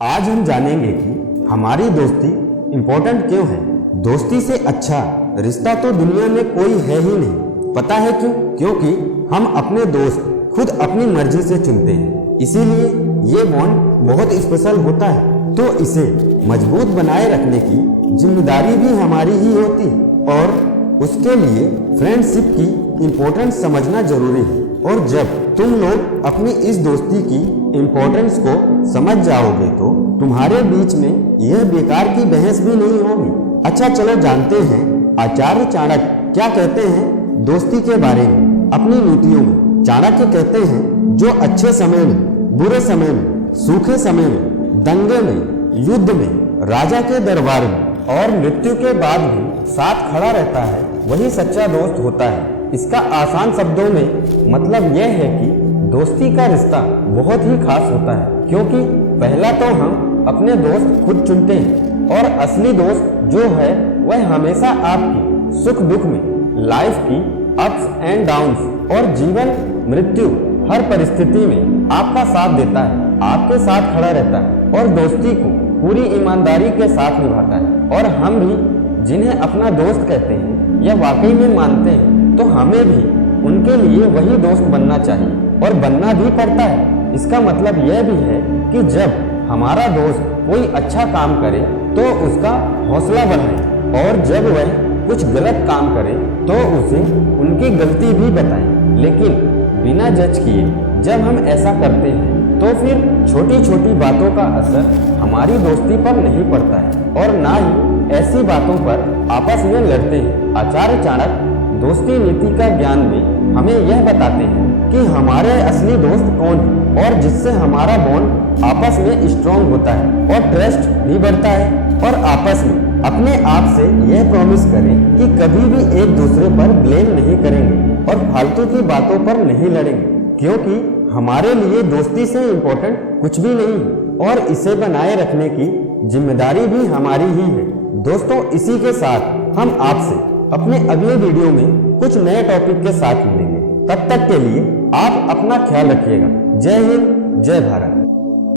आज हम जानेंगे कि हमारी दोस्ती इम्पोर्टेंट क्यों है। दोस्ती से अच्छा रिश्ता तो दुनिया में कोई है ही नहीं। पता है क्यों? क्योंकि हम अपने दोस्त खुद अपनी मर्जी से चुनते हैं, इसीलिए ये बॉन्ड बहुत स्पेशल होता है। तो इसे मजबूत बनाए रखने की जिम्मेदारी भी हमारी ही होती है और उसके लिए फ्रेंडशिप की इम्पोर्टेंस समझना जरूरी है। और जब तुम लोग अपनी इस दोस्ती की इम्पोर्टेंस को समझ जाओगे तो तुम्हारे बीच में यह बेकार की बहस भी नहीं होगी। अच्छा चलो जानते हैं आचार्य चाणक्य क्या कहते हैं दोस्ती के बारे में अपनी नीतियों में। चाणक्य कहते हैं जो अच्छे समय में, बुरे समय में, सूखे समय में, दंगे में, युद्ध में, राजा के दरबार में और मृत्यु के बाद भी साथ खड़ा रहता है, वही सच्चा दोस्त होता है। इसका आसान शब्दों में मतलब यह है कि दोस्ती का रिश्ता बहुत ही खास होता है, क्योंकि पहला तो हम अपने दोस्त खुद चुनते हैं और असली दोस्त जो है वह हमेशा आपकी सुख दुख में, लाइफ की अप्स एंड डाउन्स और जीवन मृत्यु हर परिस्थिति में आपका साथ देता है, आपके साथ खड़ा रहता है और दोस्ती को पूरी ईमानदारी के साथ निभाता है। और हम भी जिन्हें अपना दोस्त कहते हैं या वाकई में मानते हैं तो हमें भी उनके लिए वही दोस्त बनना चाहिए और बनना भी पड़ता है। इसका मतलब यह भी है कि जब हमारा दोस्त कोई अच्छा काम करे तो उसका हौसला बढ़ाएं और जब वह कुछ गलत काम करे तो उसे उनकी गलती भी बताएं, लेकिन बिना जज किए। जब हम ऐसा करते हैं तो फिर छोटी छोटी बातों का असर हमारी दोस्ती पर नहीं पड़ता है और ना ही ऐसी बातों पर आपस में लड़ते हैं। आचार्य चाणक्य दोस्ती नीति का ज्ञान में हमें यह बताते हैं कि हमारे असली दोस्त कौन है और जिससे हमारा बॉन्ड आपस में स्ट्रॉन्ग होता है और ट्रस्ट भी बढ़ता है। और आपस में अपने आप से यह प्रॉमिस करें कि कभी भी एक दूसरे पर ब्लेम नहीं करेंगे और फालतू की बातों पर नहीं लड़ेंगे, क्योंकि हमारे लिए दोस्ती से इम्पोर्टेंट कुछ भी नहीं है और इसे बनाए रखने की जिम्मेदारी भी हमारी ही है। दोस्तों, इसी के साथ हम आपसे अपने अगले वीडियो में कुछ नए टॉपिक के साथ मिलेंगे। तब तक के लिए आप अपना ख्याल रखिएगा। जय हिंद, जय भारत।